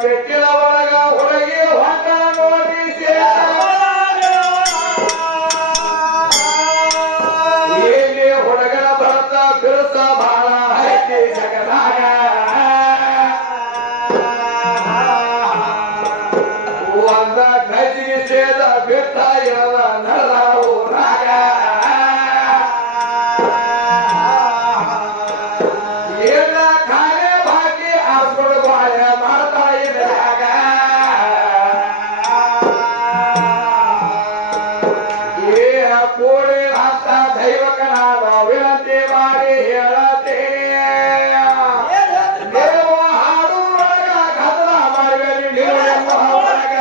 ಪೆಟ್ಟಿನ ಒಳಗ ಹುಡುಗಿ ಹೊಂಟ ನೋಡಿ ಇಲ್ಲಿ ಹುಡುಗನ ಭರತ ಬಿರುಸ ಬಹಳ ಐತಿ ಜಗದಾಗ ಒಂದ ಗಜಿಗೆ ಸೇದ ಬಿಟ್ಟ ಇರದ ನಡೆದ ಊರಾಗ ಎಲ್ಲ ಖಾಲಿ ಬಾಕಿ ಆಸ್ಪತ್ರೆ ಬಾಳೆ ಮಾಡ್ತಾ ಇದ್ದಾಗ ಕೂಡಿ ಅಂತ ದೈವಕ ನಾನು ವಿನಂತಿ ಮಾಡಿ ಹೇಳತ್ತೇನೆ ನೀವು ಹಾಡು ಒಳಗ ಕಥನ ಮಾಡಬೇಡಿ ನೀವು ಎಂಬ ಒಳಗ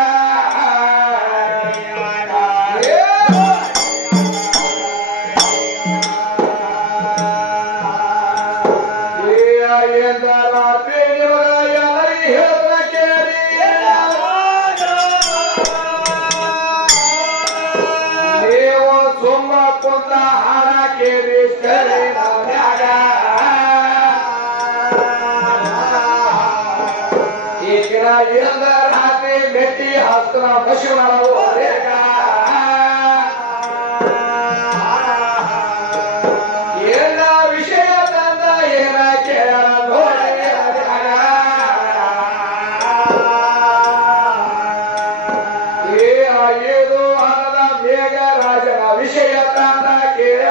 ಎಂದ ರಾತ್ರಿ ನಿಮಗ ಎಲ್ಲರಿಗೆ ಹೇಳಿದ್ರ ಕೇಳಿ ನೀವು ಸುಮ್ಮ ಕುಂತ ಹಾಡ ಕೇಳಿ ಕೇಳಿ ಈಗಿನ ಎಂದ ರಾತ್ರಿ ಮೆಟ್ಟಿ ಹಸ್ತ್ರ ಪಶುಗಳ ಎಲ್ಲ ವಿಷಯ ತಂದ ಏನ ಕೇಳ ನೋಡಿ ಇದು ಅನದ ಮೇಘ ರಾಜನ ವಿಷಯ ತಂದ ಕೇಳ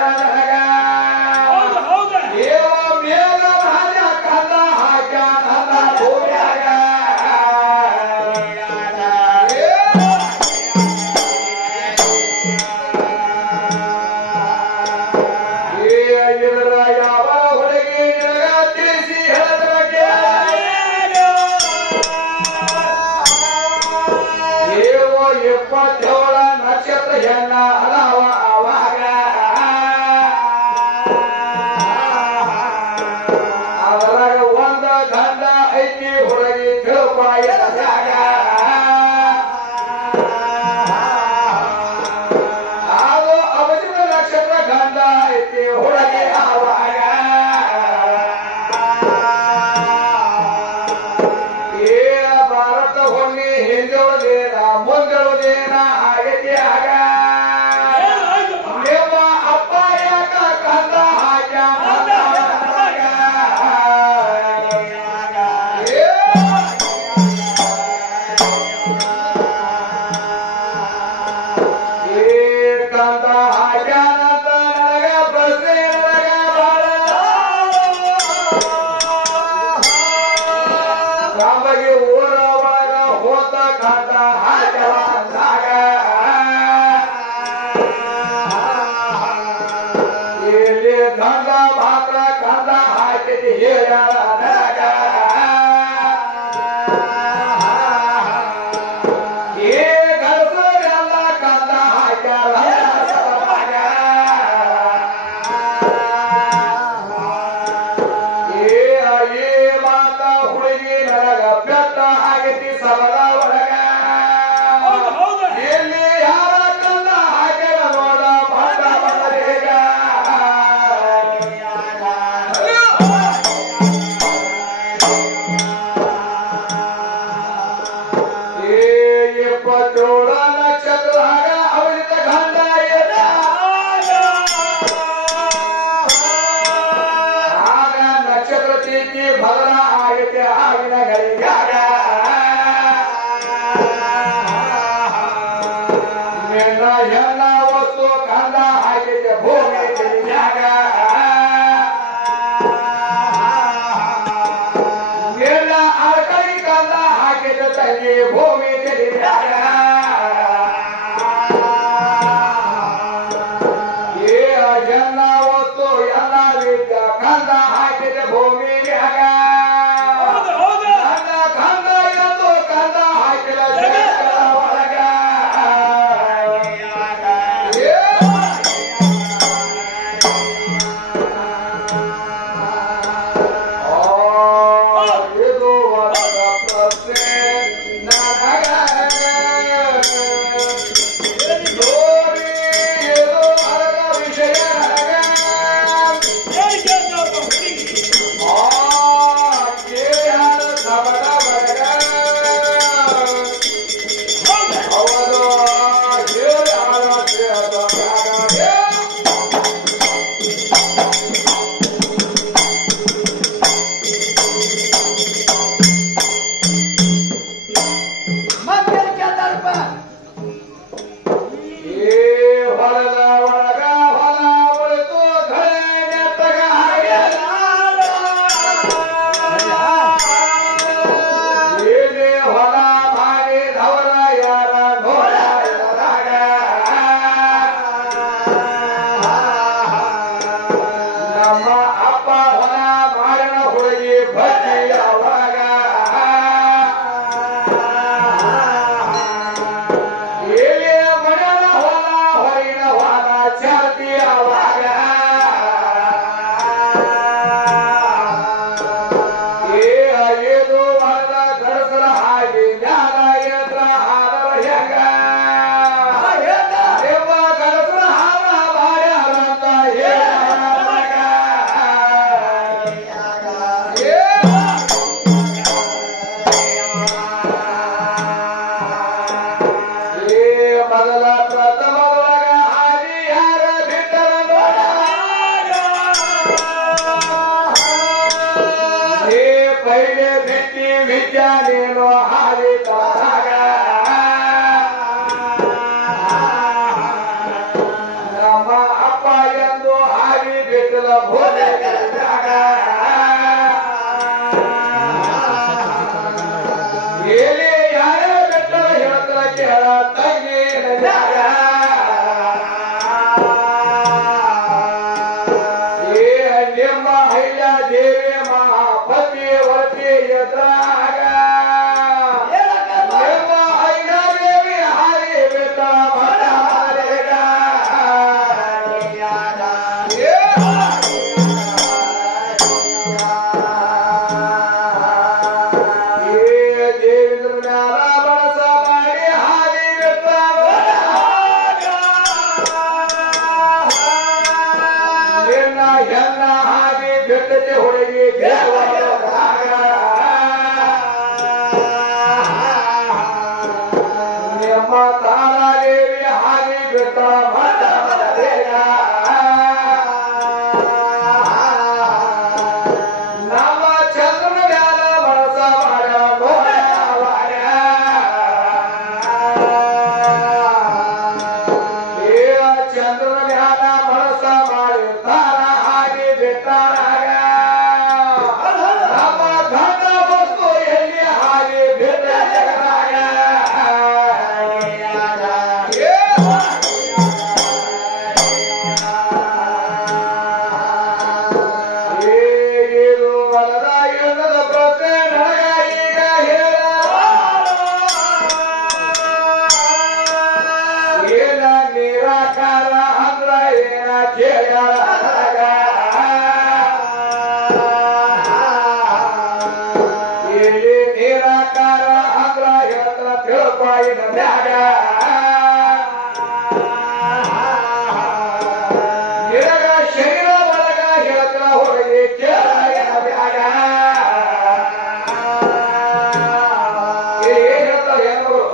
ದೇವ ಮೇಘ ರಾಜ ಕಂದ ಹಾಕ ನನ್ನ ಭೂಮ್ಯಾಗ ಇದರ ಯಾವ ಹುಡುಗಿ ನಿನಗ ತಿಳಿಸಿ ಹೇಳಿದ್ರ ನೀವು 27 ನಕ್ಷತ್ರ ಹೆಣ್ಣ ಅದಾವ ಅವಾಗ ಅದರಾಗ ಒಂದ ಗಂಡ ಐತಿ ಹುಡುಗಿ ತಿಳ್ಕೊಂಡಾಗ ಅದು ಅವಜಿನ ನಕ್ಷತ್ರ ಗಂಡ ಐತಿ ಹುಡುಗಿ ಆವಾಗ ಭಾರತ ಹೊಣ್ಣಿ ಹಿಂದುಳಿದೇನ ಮುಂದುಳಿದೇನ ಆಗತಿ ಆಗ ನಿಮ್ಮ ಅಪ್ಪ ಯಾಕ ಕಂದ ಹಾಕ ಕಂದ ಹಾಕ್ಯಾನಂತ ನನಗ ಪ್ರಶ್ನೆ ನನಗ ರಾಮಗಿ ಊರ ಒಳಗ ಹೋತ ಕಂದ ಹಾಕ್ಯವ ಅಂದಾಗ ಇಲ್ಲಿ ಗಂಡ ಮಾತ್ರ ಕಂದ ಹಾಕಿದಿ ಹೇಳ್ಯಾರ ನನಗ ಈ ಗಂಡಸರೆಲ್ಲ ಕಂದ ಹಾಕ್ಯಾರ ಈ ಮಾತ ಹುಡುಗಿ ನನಗ ಬೆಟ್ಟ ಆಗೈತಿ ಸಬದ ಒಳಗ ಇಲ್ಲಿ ಯಾರ ಕಂದ ಹಾಕ್ಯಾರ ನೋಡ ಬಣ್ಣ ಬಣ್ಣದೇಗ ಈ 27 ನಕ್ಷತ್ರದಾಗ ಅವರಿತ ಗಂಡ ಆಗ ನಕ್ಷತ್ರ ತಿಥಿ ಬದಲ ಆಗೈತೆ ಆಗಿನ ಗಳಿಗಾಗ ನಿನ್ನ ಎಲ್ಲ ವಸ್ತು ಕಂದ ಆಗೈತೆ ಭೂಮಿ ತಿಳಿಯಾಗ ನಿನ್ನ ಅರ್ಕಳಿ ಕಂದ ಹಾಕಿದ ತಂಗಿ ಭೂಮಿ ತಿಳಿಯಾಗ ಎಲ್ಲ ವಸ್ತು ಎಲ್ಲ ವಿದ್ಯ ಕಂದ ಹಾಕಿದ ಭೂಮಿಯಾಗ ನನ್ನ ಕಂದ ಎಂದು ಕಂದ ಹಾಕಿದ ಜಗತ್ತರ ಒಳಗ ಇದು ಒಂದು ಪ್ರಶ್ನೆ ನನಗ ತಾರಾದೇವಿ ಹಾಗೆ ಬಿಟ್ಟ ಮಠ ಬೇಗ ನಮ್ಮ ಚಂದ್ರನ ಮ್ಯಾಲ ಮನಸ ಮಾಡ ಚಂದ್ರನ ಮ್ಯಾಲ ಮನಸ ಮಾಡಿ ತಾರ ಹಾಗೆ ಬಿಟ್ಟಾಗ ನಮ್ಮ ಘಟ ವಸ್ತು ಎಲ್ಲಿ ಹಾಗೆ ಬಿಟ್ಟ ಜಗದಾಗ ಇದು ಹೊಲದಾಗಿಲ್ಲದ ಪ್ರಶ್ನೆ ನನಗ ಈಗ ಹೇಳ ಏನ ನಿರಾಕಾರ ಅಂದ್ರ ಏನ ಕೇಳ ಇಲ್ಲಿ ನಿರಾಕಾರ ಅಂದ್ರ ಹೇಳ್ತಾರ ತಿಳ್ಪಾಯಿನ ಮ್ಯಾಗ ನಿನಗ ಶರೀರ ಒಳಗ ಹೇಳ್ತಾರ ಹೊರಗೆ ಕೇಳ ಮ್ಯಾಗ ಏನ್ ಹೇಳ್ತಾರ ಹೆಣ್ಣುಗಳು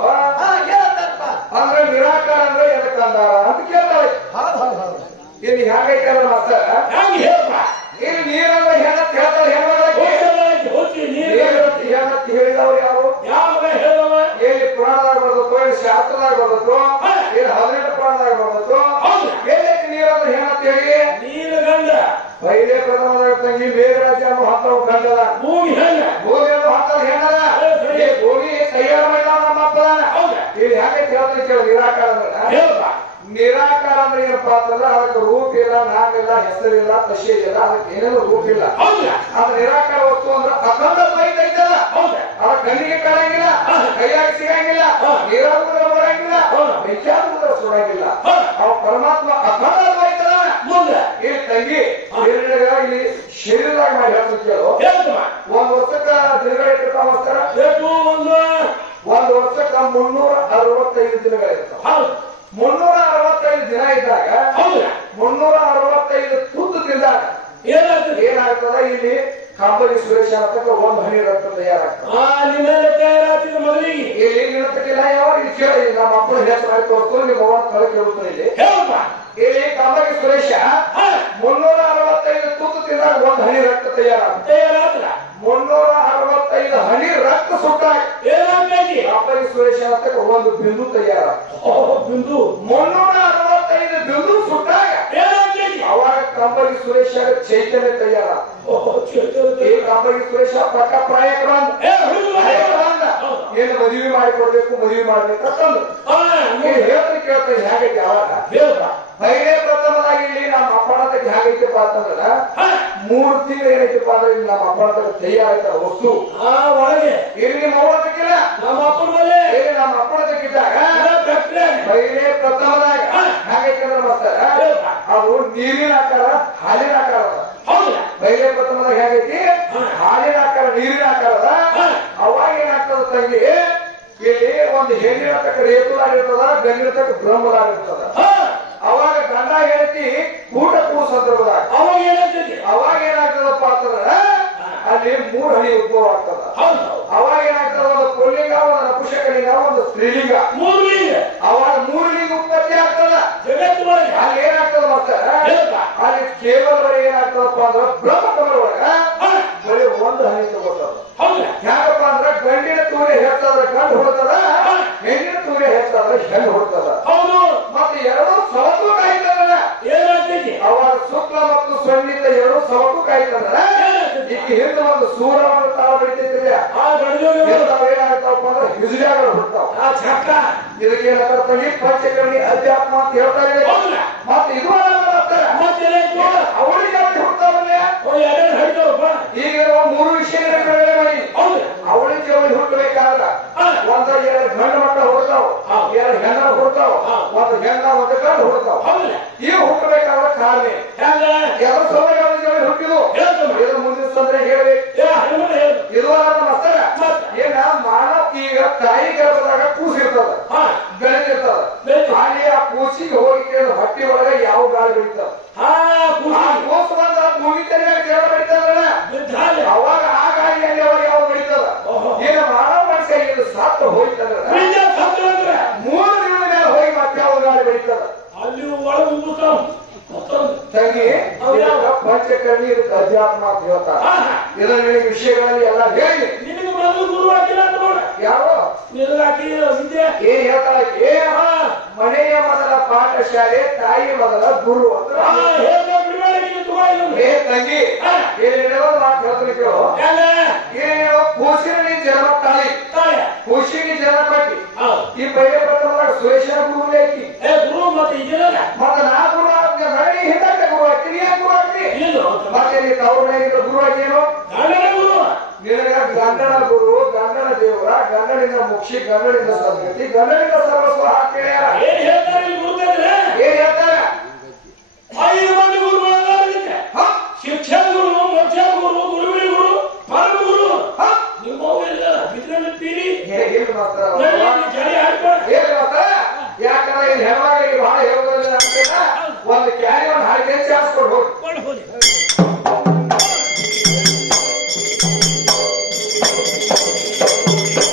ಅಂದ್ರೆ ನಿರಾಕಾರ ಅಂದ್ರೆ ಎದಕ್ಕಂದಾರ ಅಂತ ಕೇಳ್ತಾಳೆ ಇಲ್ಲಿ ಹೇಗೈತಲ್ಲ ಮಾಸ್ತರ ಇಲ್ಲಿ ನೀರಂದ್ರೆ ಹೆಣ್ಣತ್ ಹೇಳ್ತಾರೆ ಹೆಣ್ಣತ್ ಹೇಳಿದವ್ರು ಯಾರು ಎಲ್ಲಿ ಪುರಾಣದಾಗ ಬರ್ತೋ ಇಲ್ಲಿ ಶಾಸ್ತ್ರದಾಗ ಬರ್ತೋ ಇಲ್ಲಿ 18 ಪುರಾಣದಾಗ ಬರ್ತೋ ಎಲ್ಲಿ ನೀರಂದ್ರೆ ಹೆಣ್ಣತ್ ಹೇಳಿ ಪೈಲೆ ಪ್ರಥಮದಾಗ ತಂಗಿ ಮೇಘರಾಜ ಹತ್ತವು ಗಂಡದ ಭೂಮಿಯನ್ನು ಹತ್ತದ ಹೆಣ್ಣದ ಭೂಮಿ ಕೈಯಾರ ಮೈದ ನಮ್ಮಪ್ಪ ಇಲ್ಲಿ ಹೇಗೈತೆ ಹೇಳ್ತಾರೆ ಕೇಳ ನಿರಾಕಾರ ಅಂದ್ರೆ ನಿರಾಕಾರ ಅಂದ್ರೆ ಏನಪ್ಪಾ ಅಂತಂದ್ರೆ ಅದಕ್ಕೆ ರೂಪ ಇಲ್ಲ ನಾಮಿಲ್ಲ ಹೆಸರಿಲ್ಲ ಕಷೆ ಇಲ್ಲ ಅದಕ್ಕೆ ಏನೇನು ರೂಪ ಇಲ್ಲ ಅದು ನಿರಾಕಾರ ವಸ್ತು ಅಂದ್ರೆ ಅಖಂಡ ದ್ವೈತ ಐತಲ್ಲ ಅದ ಕಣ್ಣಿಗೆ ಕಾಣಂಗಿಲ್ಲ ಕೈಯಾಗ ಸಿಗಂಗಿಲ್ಲ ನೀರಾಗ ಬರಂಗಿಲ್ಲ ವಿಚಾರ ಸುಡಂಗಿಲ್ಲ ಅವ ಪರಮಾತ್ಮ ಅಖಂಡ ದ್ವೈತ ಇಲ್ಲಿ ತಂಗಿ ಇಲ್ಲಿ ಶರೀರದಾಗ ಮಾಡಿ ಹೇಳ್ತು ಕೇಳು ಒಂದ್ ವರ್ಷಕ್ಕ ದಿನಗಳಿರ್ತಾವ ಒಂದು ವರ್ಷಕ್ಕ 365 ದಿನಗಳಿರ್ತಾವ 365 ದಿನ ಇದ್ದಾಗ 365 ತುತ್ತು ತಿಂದಾಗ ಏನಾಗ್ತದ ಇಲ್ಲಿ ಕಾಂಬಳಿ ಸುರೇಶ ಅಂತ ಒಂದು ಹನಿ ರಕ್ತ ತಯಾರಾಗ್ತದೆ ಇಲ್ಲಿ ನಿನ್ನತ್ತಿಲ್ಲ ಯಾವ ಕೇಳಿ ನಮ್ಮ ಅಪ್ಪನ ಹೆಸರು ತೋರಿಸ್ತು ನಿಮ್ಮ ಅವ್ವನ ತಲೆ ಕೇಳುತ್ತಾನೆ ಇಲ್ಲಿ ಕಾಂಬಳಿ ಸುರೇಶ 365 ತುತ್ತು ತಿಂದಾಗ ಒಂದು ಹನಿ ರಕ್ತ ತಯಾರಾಗ್ತದೆ 365 ಹನಿ ರಕ್ತ ಸುಟ್ಟಾಗ ಕಾಂಬಳಿ ಸುರೇಶ ಅಂತ ಒಂದು ಬಿಂದು ತಯಾರಾಗ್ತದೆ 365 ಬಿಂದು ಸುಟ್ಟಾಗ ಅವಾಗ ಕಾಂಬಳಿ ಸುರೇಶ ಚೈತನ್ಯ ತಯಾರಾಗ್ತದೆ ಈ ಕಾಂಬಳಿ ಸುರೇಶ ಪಕ್ಕ ಪ್ರಾಯಕ್ಕೆ ಬಂದ ಏನು ಮದುವೆ ಮಾಡಿಕೊಡ್ಬೇಕು ಮದುವೆ ಮಾಡ್ಬೇಕು ಅಂತಂದು ಹೇಳ್ತಾ ಕೇಳ್ತಾರೆ ಹೇಗೈತೆ ಅವಾಗ ಪೈಲೆ ಪ್ರಥಮದಾಗಿ ಇಲ್ಲಿ ನಮ್ಮ ಅಪ್ಪಣತಕ್ಕೆ ಹೇಗೈತಪ್ಪ ಅಂತಂದ್ರ 3 ತಿಂಗಳು ಏನೈತಪ್ಪ ಅಂದ್ರೆ ಇಲ್ಲಿ ನಮ್ಮ ಅಪ್ಪಣತಕ್ಕೆ ತಯಾರಾಯ್ತಾರ ವಸ್ತು ಒಳಗೆ ಇಲ್ಲಿ ನಿಮ್ಮ ಅವ್ವತಕ್ಕಿಲ್ಲ ನಮ್ಮ ಅಪ್ಪಣತಕ್ಕಿದ್ದಾಗ ಪೈಲೆ ಪ್ರಥಮದಾಗ ಹೇಗೈತೆ ಅಂದ್ರೆ ಮಾಡ್ತಾರ ಅದು ನೀರಿನ ಆಕಾರ ಹಾಲಿನ ಆಕಾರ ಪೈಲೆ ಪ್ರಥಮದಾಗ ಹೇಗೈತಿ ಹಾಲಿನ ಆಕಾರ ನೀರಿನ ಆಕಾರದ ಅವಾಗ ಏನಾಗ್ತದ ತಂಗಿ ಇಲ್ಲಿ ಒಂದು ಹೆಣ್ಣಿನ ತಕ್ಕ ರೇತುಲಾಗಿರ್ತದ ಗಂಡಿನ ತಕ್ಕ ಬ್ರಹ್ಮಲಾಗಿರ್ತದ ಅವಾಗ ಗಂಡ ಹೇಳ್ತಿ ಊಟ ಕೂಡ ಸಂದರ್ಭದಾಗ ಅವಾಗ ಏನಾಗ್ತದಪ್ಪ ಅಂತಂದ್ರ ಅಲ್ಲಿ 3 ಹನಿ ಉದ್ಭವ ಆಗ್ತದ ಅವಾಗ ಏನಾಗ್ತದ ಒಂದು ಪುಲ್ಲಿಂಗ ಒಂದು ನಪುಷಕಲಿಂಗ ಒಂದು ಸ್ತ್ರೀಲಿಂಗ ಅವಾಗ 3 ಲಿಂಗ ಉತ್ಪತ್ತಿ ಆಗ್ತದ ಅಲ್ಲಿ ಏನಾಗ್ತದ ಮಾಡ್ತಾರ ಅಲ್ಲಿ ಕೇವಲ ಏನಾಗ್ತದಪ್ಪ ಅಂದ್ರ ಬ್ರಹ್ಮಕಮಲ ಒಳಗ ಬರೀ 1 ಹನಿ ತಗೋತದ ಯಾಕಪ್ಪ ಅಂದ್ರ ಗಂಡಿನ ತೂರೆ ಹೆಚ್ಚಾದ್ರೆ ಗಂಡು ಹೊಡ್ತದ ಹೆಣ್ಣಿನ ತೂರೆ ಹೆಚ್ಚಾದ್ರೆ ಹೆಣ್ಣು ಹೊಡ್ತದ ಮತ್ತೆ ಎರಡು ಸವತು ಕಾಯ್ತದ ಅವಾಗ ಶುಕ್ಲ ಮತ್ತು ಸೊನ್ನಿಂದ ಎರಡು ಸವತು ಕಾಯ್ತಂದ್ರ ಈಗ ಹಿಂದೆ ಒಂದು ಸೂರ್ಯವನ್ನು ತಾಳ ಬೆಳಿತೈತಿಲ್ಲ ಏನಾಗ್ತಾವಪ್ಪ ಅಂದ್ರೆ ಹಿಜುಡ್ಯಾಗಳು ಹುಡ್ತಾವ ಇದಕ್ಕೆ ಏನಾಗ್ತದೆ ಪಂಚಕರ್ಣಿ ಅಧ್ಯಾತ್ಮ ಅಂತ ಹೇಳ್ತಾ ಇದೆ ಮತ್ತೆ ಇದು ಅವಳಿಗೆ ಹುಡ್ತಾವಲ್ಲ ಈಗ 3 ವಿಷಯಗಳ ಮಾಡಿ ಅವಳಿಗೆ ಅವಳಿ ಹುಟ್ಟಬೇಕಾದ್ರ ಒಂದ 2 ಗಂಡು ಮಕ್ಕಳು ಹುಡ್ತಾವ 2 ಹೆಣ್ಣ ಹುಡ್ತಾವ ಒಂದು ಹೆಣ್ಣ ಒಂದು ಗಂಡು ಹುಡ್ತಾವ ಇವು ಹುಟ್ಟಬೇಕಾದ್ರ ಕಾರಣ ಎರಡು ಸಮಯ ಅವಳಿಗೆ ಹುಟ್ಟಿದು ಇದು ಮುಂದಿನ ಸಂದ್ರೆ ಹೇಳಿ ಇದು ಮಸ್ತರ ಏನ ಮಾನವ ಈಗ ತಾಯಿ ಗರ್ಭದಾಗ ಕೂಸಿರ್ತದ ಬೆಳೆದಿರ್ತದ ಅಲ್ಲಿ ಆ ಕೂಸಿಗೆ ಹೋಗಿ ಹಟ್ಟಿ ಒಳಗ ಯಾವ ಗಾಳಿ ಬೆಳಿತದ ಕೂಸು ಬಂದ ಭೂಮಿ ತಲೆಯಾಗ ಜಲ ಬೆಳಿತದಲ್ಲ ಅವಾಗ ಆ ಗಾಳಿಯಲ್ಲಿ ಅವಾಗ ಯಾವ ಬೆಳಿತದ ಈಗ ಮಾನವ ಮನುಷ್ಯ ಇದು ಸಾತ್ರ ಹೋಯ್ತಂದ್ರ 3 ತಂಗಿ ಪಂಚಕರ್ಣಿ ಇದಕ್ಕೆ ಅಧ್ಯಾತ್ಮ ಅಂತ ಹೇಳ್ತಾರೆ. ಇದರಲ್ಲಿ ವಿಷಯಗಳಲ್ಲಿ ಎಲ್ಲ ಹೇಳಿ ನಿನಗೆ ಮೊದಲು ಗುರು ಹಾಕಿಲ್ಲ ಅಂತ ನೋಡ. ಯಾವ ನಿನಗಾಕಿ ವಿದ್ಯೆ ಏ ಹೇಳ್ತಾರೆ, ಏ ಮನೆಯ ಮೊದಲ ಪಾಠಶಾಲೆ, ತಾಯಿ ಮೊದಲ ಗುರು ಅಂತ. ಏ ತಂಗಿ ಏನೇನೋ ಮಾತು ಹೇಳ್ತಾರೆ ಕೇಳು. ಏನೇನೋ ಕೂಸಿನ ಜನ್ಮ ತಾಯಿ, ಖುಷಿಗೆ ಜನ್ಮ ಕೊಟ್ಟಿ ಈ ಬೈರೆ ಬರ್ತಾರ ಸುರೇಶನ ಗುರು ಐತಿ. ಗುರು ಮತ್ತೆ ಇದೆಯಲ್ಲ ಮತ್ತೆ ನಾ ಗುರು ಮನೆ ಹಿಂದಕ್ಕೆ ಗುರು ಆಗ್ತೀನಿ, ಏನ್ ಗುರು ಆಗ್ತೀನಿ ಮತ್ತೆ ನೀ ತವ್ರ ಮನೆಯಿಂದ ಗುರು ಆಗೇನು? ನಿನಗ ಗಂಡನ ಗುರು, ಗಂಡನ ದೇವರ, ಗಂಡನಿಂದ ಮುಕ್ಷಿ, ಗಂಡನಿಂದ ಸಂಸ್ಕೃತಿ, ಗಂಡನಿಂದ ಸರ್ವಸ್ವ ಹಾಕಿ ಏನ್ ಹೇಳ್ತಾರೆ